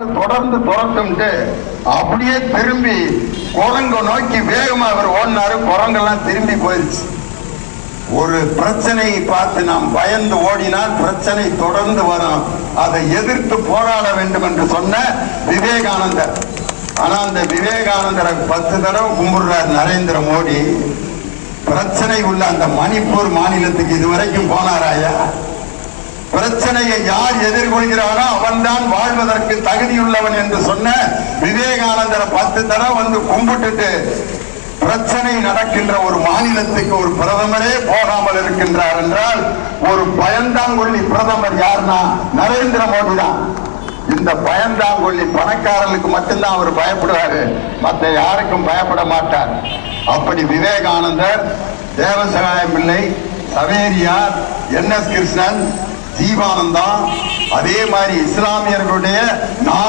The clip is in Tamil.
தொடர்ந்து துரத்தும்ட்டு அப்படியே திரும்பி குரங்க நோக்கி வேகமா அவர் ஓடினாரு. குரங்கெல்லாம் திரும்பி போயிருச்சு. ஒரு பிரச்சனையை பார்த்து நாம் பயந்து ஓடினால் பிரச்சனை தொடர்ந்து வரும். அதை எதிர்த்து போராட வேண்டும் என்று சொன்ன விவேகானந்தர். ஆனா அந்த விவேகானந்தரை 10 தடவை கும்பிடுறார் நரேந்திர மோடி. பிரச்சனை உள்ள அந்த மணிப்பூர் மாநிலத்துக்கு இதுவரைக்கும் போனாராயா? பிரச்சனையை யார் எதிர்கொள்கிறானோ அவன் தான் வாழ்வதற்கு தகுதியுள்ளவன் என்று சொன்ன விவேகானந்தரை 10 தடவை வந்து கும்பிட்டுட்டு பிரச்சனை நடக்கின்ற ஒரு மாநிலத்துக்கு ஒரு பிரதமரே போகாமல் இருக்கின்றார் என்றால் ஒரு பயந்தாங்கொள்ளி பிரதமர் யாருன்னா நரேந்திர மோடி தான். இந்த பயந்தாங்கொள்ளி பணக்காரர்களுக்கு மட்டும்தான் அவர் பயப்படுவாரு, மற்ற யாருக்கும் பயப்பட மாட்டார். அப்படி விவேகானந்தர், தேவசகாயம் பிள்ளை, சவேரியார், NS கிருஷ்ணன், ஜீவானந்தா, அதே மாதிரி இஸ்லாமியர்களுடைய